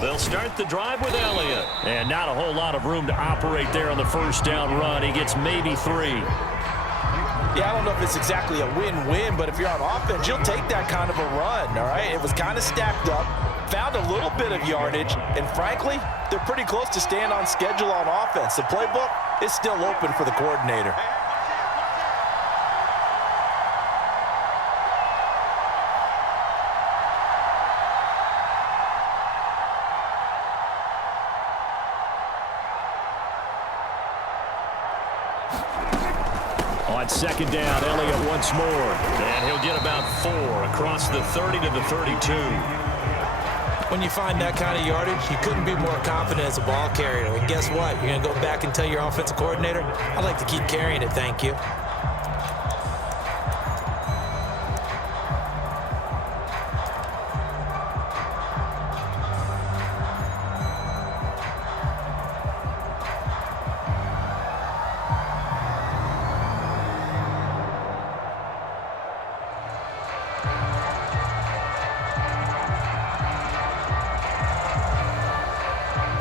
They'll start the drive with Elliott. And not a whole lot of room to operate there on the first down run. He gets maybe 3. Yeah, I don't know if it's exactly a win-win, but if you're on offense, you'll take that kind of a run, all right? It was kind of stacked up, found a little bit of yardage, and frankly, they're pretty close to staying on schedule on offense. The playbook is still open for the coordinator. On second down, Elliott once more. And he'll get about 4 across the 30 to the 32. When you find that kind of yardage, you couldn't be more confident as a ball carrier. And guess what? You're going to go back and tell your offensive coordinator, I'd like to keep carrying it, thank you.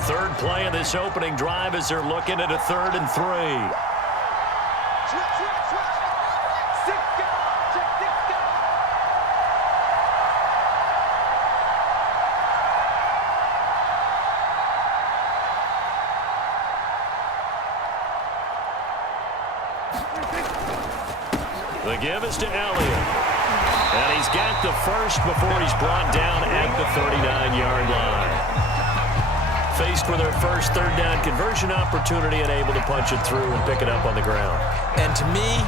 Third play of this opening drive as they're looking at a 3rd and 3. The give is to Elliott. And he's got the first before he's brought down at the 39-yard line. Faced with their first 3rd down conversion opportunity and able to punch it through and pick it up on the ground. And to me,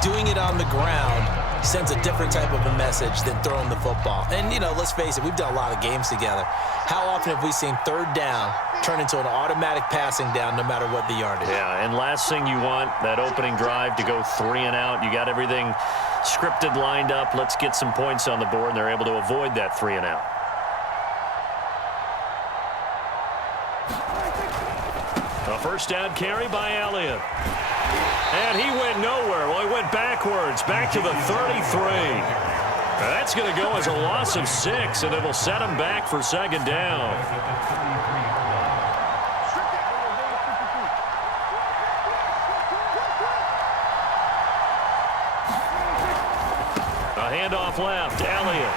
doing it on the ground sends a different type of a message than throwing the football. And, you know, let's face it, we've done a lot of games together. How often have we seen 3rd down turn into an automatic passing down no matter what the yardage? Yeah, and last thing you want, that opening drive to go 3 and out. You got everything scripted, lined up. Let's get some points on the board, and they're able to avoid that 3 and out. A first down carry by Elliott. And he went nowhere. Well, he went backwards, back to the 33. That's going to go as a loss of 6, and it'll set him back for 2nd down. A handoff left, Elliott.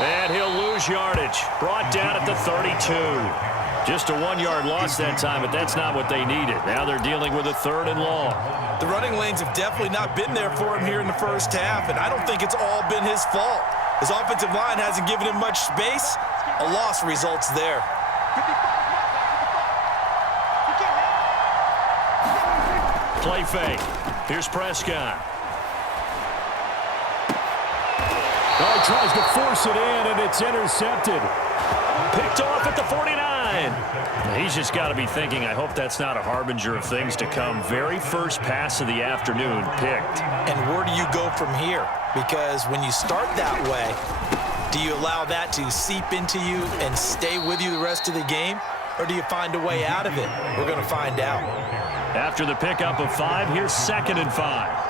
And he'll lose yardage. Brought down at the 32. Just a 1-yard loss that time, but that's not what they needed. Now they're dealing with a 3rd and long. The running lanes have definitely not been there for him here in the first half, and I don't think it's all been his fault. His offensive line hasn't given him much space. A loss results there. Play fake. Here's Prescott. Oh, he tries to force it in, and it's intercepted. Picked off at the 49. He's just got to be thinking, I hope that's not a harbinger of things to come. Very first pass of the afternoon picked. And where do you go from here? Because when you start that way, do you allow that to seep into you and stay with you the rest of the game? Or do you find a way out of it? We're going to find out. After the pickup of 5, here's 2nd and 5.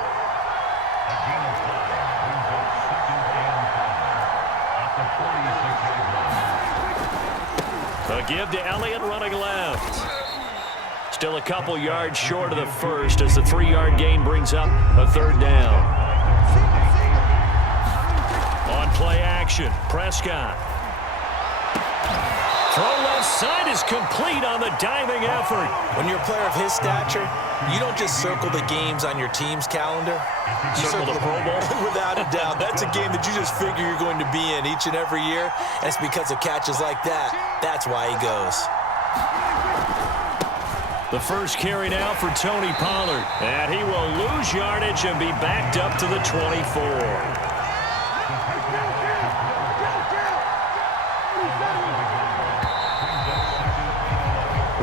A give to Elliott running left. Still a couple yards short of the first as the 3-yard gain brings up a 3rd down. On play action, Prescott. Throw left side is complete on the diving effort. When you're a player of his stature, you don't just circle the games on your team's calendar. You circle the Pro Bowl? Without a doubt. That's a game that you just figure you're going to be in each and every year. And it's because of catches like that. That's why he goes. The first carry now for Tony Pollard. And he will lose yardage and be backed up to the 24.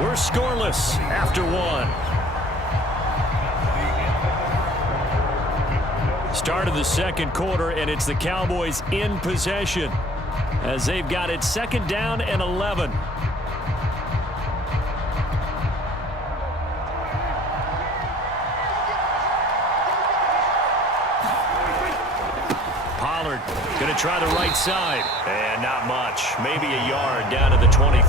We're scoreless after 1. Start of the 2nd quarter, and it's the Cowboys in possession as they've got it 2nd down and 11. Pollard going to try the right side. And not much. Maybe a yard down to the 23.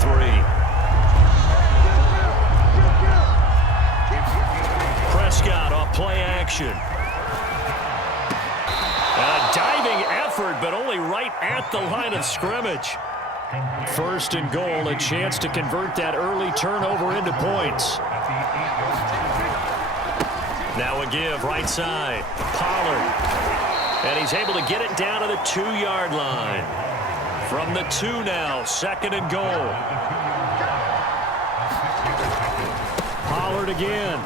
Prescott off play action. A diving effort, but only right at the line of scrimmage. First and goal, a chance to convert that early turnover into points. Now a give, right side. Pollard. And he's able to get it down to the 2-yard line. From the 2 now, second and goal. Pollard again.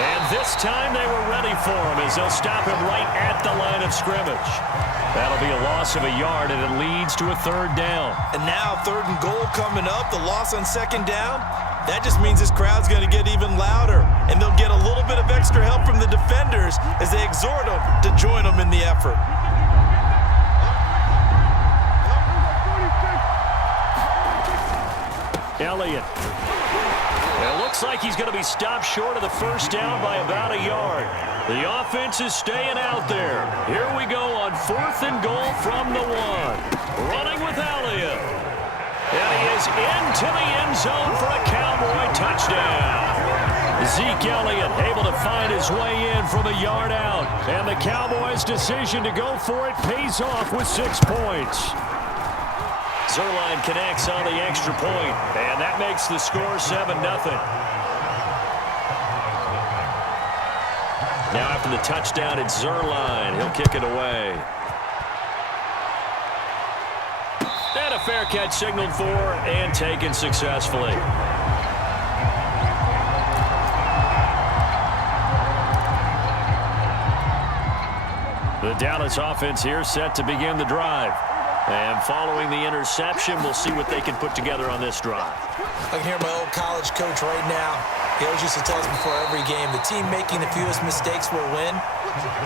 And this time they were ready for him as they'll stop him right at the line of scrimmage. That'll be a loss of a yard, and it leads to a 3rd down. And now 3rd and goal coming up, the loss on 2nd down. That just means this crowd's going to get even louder, and they'll get a little bit of extra help from the defenders as they exhort them to join them in the effort. Elliott. It looks like he's going to be stopped short of the 1st down by about a yard. The offense is staying out there. Here we go on 4th and goal from the 1. Running with Elliott. And he is into the end zone for a Cowboy touchdown. Zeke Elliott able to find his way in from a yard out. And the Cowboys' decision to go for it pays off with 6 points. Zerline connects on the extra point, and that makes the score 7-0. Now after the touchdown, it's Zerline. He'll kick it away. And a fair catch signaled for and taken successfully. The Dallas offense here set to begin the drive. And following the interception, we'll see what they can put together on this drive. I can hear my old college coach right now. He always used to tell us before every game, the team making the fewest mistakes will win.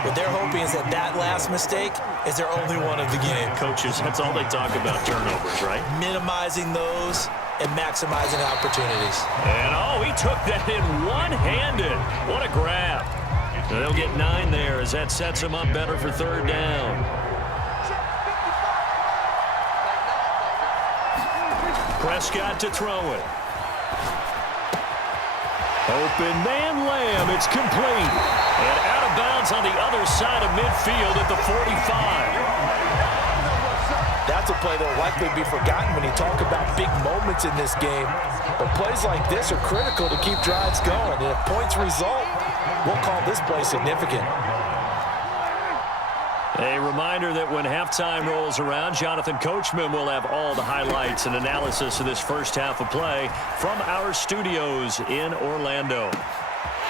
What they're hoping is that that last mistake is their only one of the game. Coaches, that's all they talk about, turnovers, right? Minimizing those and maximizing opportunities. And, oh, he took that in one-handed. What a grab. And they'll get 9 there as that sets them up better for 3rd down. Prescott to throw it. Open man Lamb. It's complete. And out of bounds on the other side of midfield at the 45. That's a play that will likely be forgotten when you talk about big moments in this game. But plays like this are critical to keep drives going. And if points result, we'll call this play significant. A reminder that when halftime rolls around, Jonathan Coachman will have all the highlights and analysis of this first half of play from our studios in Orlando.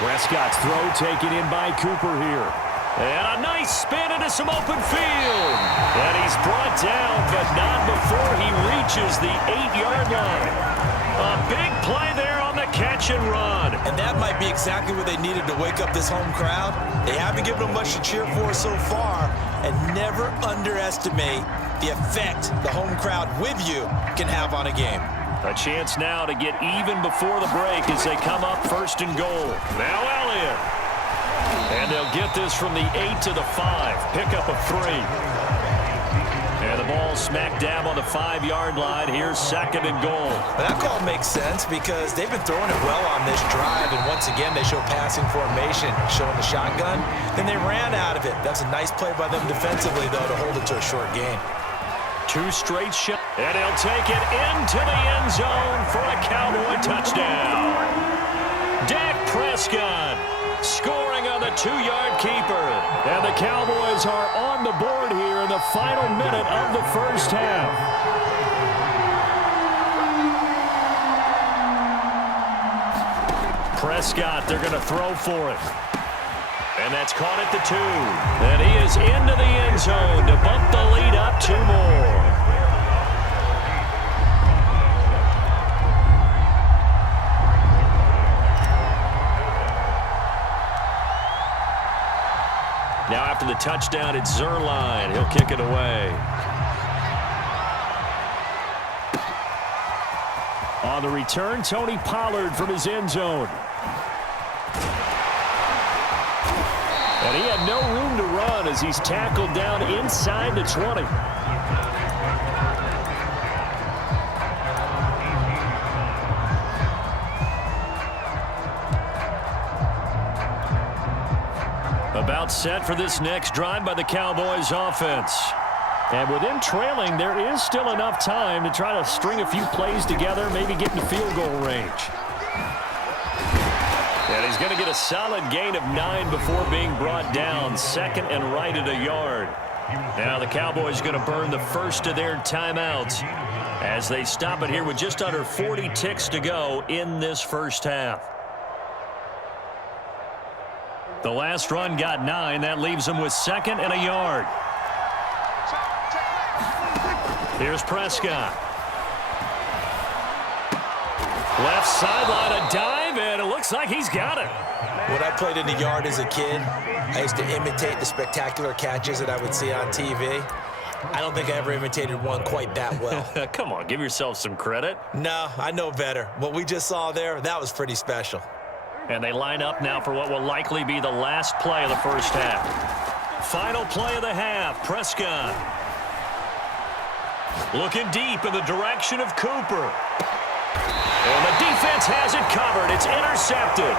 Prescott's throw taken in by Cooper here. And a nice spin into some open field. And he's brought down, but not before he reaches the 8-yard line. A big play there on the catch and run. And that might be exactly what they needed to wake up this home crowd. They haven't given them much to cheer for so far. And never underestimate the effect the home crowd with you can have on a game. A chance now to get even before the break as they come up 1st and goal. Now Elliott. And they'll get this from the 8 to the 5. Pick up of 3. And the ball smack dab on the 5-yard line. Here's 2nd and goal. That call makes sense because they've been throwing it well on this drive. And once again, they show passing formation, showing the shotgun. Then they ran out of it. That's a nice play by them defensively, though, to hold it to a short gain. 2 straight shots. And he'll take it into the end zone for a Cowboy touchdown. Dak Prescott scoring on the 2-yard keeper. And the Cowboys are on the board here in the final minute of the first half. Prescott, they're going to throw for it. And that's caught at the 2. And he is into the end zone to bump the lead up 2 more. Now after the touchdown, it's Zerline. He'll kick it away. On the return, Tony Pollard from his end zone. And he had no room to run as he's tackled down inside the 20. About set for this next drive by the Cowboys offense. And with him trailing, there is still enough time to try to string a few plays together, maybe get into field goal range. And he's going to get a solid gain of 9 before being brought down. Second and right at a yard. Now the Cowboys going to burn the first of their timeouts as they stop it here with just under 40 ticks to go in this first half. The last run got 9. That leaves them with second and a yard. Here's Prescott. Left sideline, a dive, and it looks like he's got it. When I played in the yard as a kid, I used to imitate the spectacular catches that I would see on TV. I don't think I ever imitated one quite that well. Come on, give yourself some credit. No, I know better. What we just saw there, that was pretty special. And they line up now for what will likely be the last play of the first half. Final play of the half, Prescott. Looking deep in the direction of Cooper. And the defense has it covered. It's intercepted.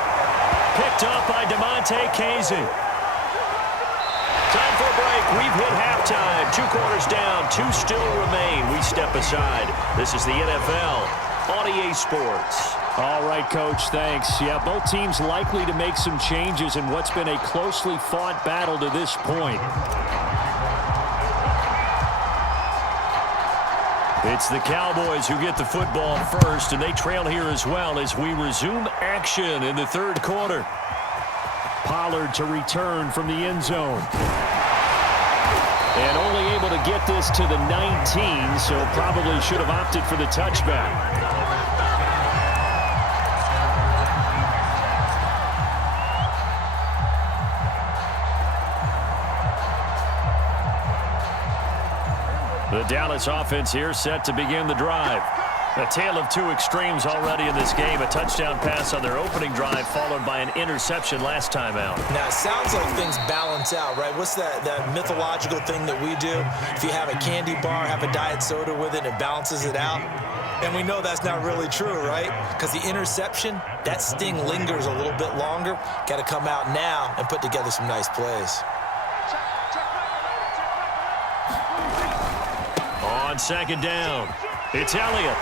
Picked up by DeMonte Casey. Time for a break. We've hit halftime. 2 quarters down. 2 still remain. We step aside. This is the NFL on EA Sports. All right, Coach, thanks. Yeah, both teams likely to make some changes in what's been a closely fought battle to this point. It's the Cowboys who get the football first, and they trail here as well as we resume action in the third quarter. Pollard to return from the end zone. And only able to get this to the 19, so probably should have opted for the touchback. The Dallas offense here set to begin the drive. A tale of 2 extremes already in this game. A touchdown pass on their opening drive followed by an interception last time out. Now, it sounds like things balance out, right? What's that mythological thing that we do? If you have a candy bar, have a diet soda with it, it balances it out. And we know that's not really true, right? Because the interception, that sting lingers a little bit longer. Got to come out now and put together some nice plays. On second down, it's Elliott.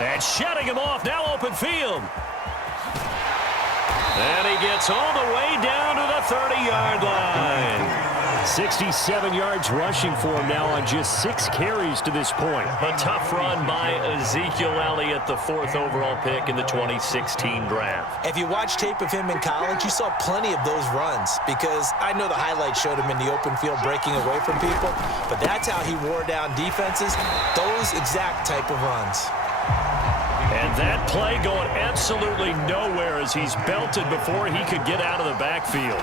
And shutting him off, now open field. And he gets all the way down to the 30-yard line. 67 yards rushing for him now on just 6 carries to this point. A tough run by Ezekiel Elliott, the 4th overall pick in the 2016 draft. If you watch tape of him in college, you saw plenty of those runs because I know the highlights showed him in the open field breaking away from people, but that's how he wore down defenses, those exact type of runs. And that play going absolutely nowhere as he's belted before he could get out of the backfield.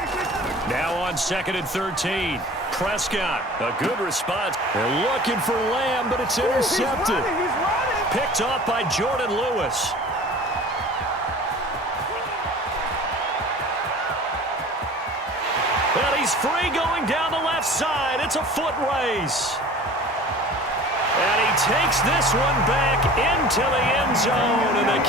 Now on 2nd and 13. Prescott, a good response. They're looking for Lamb, but it's intercepted. Picked off by Jordan Lewis. And he's free going down the left side. It's a foot race. And he takes this one back into the end zone. And the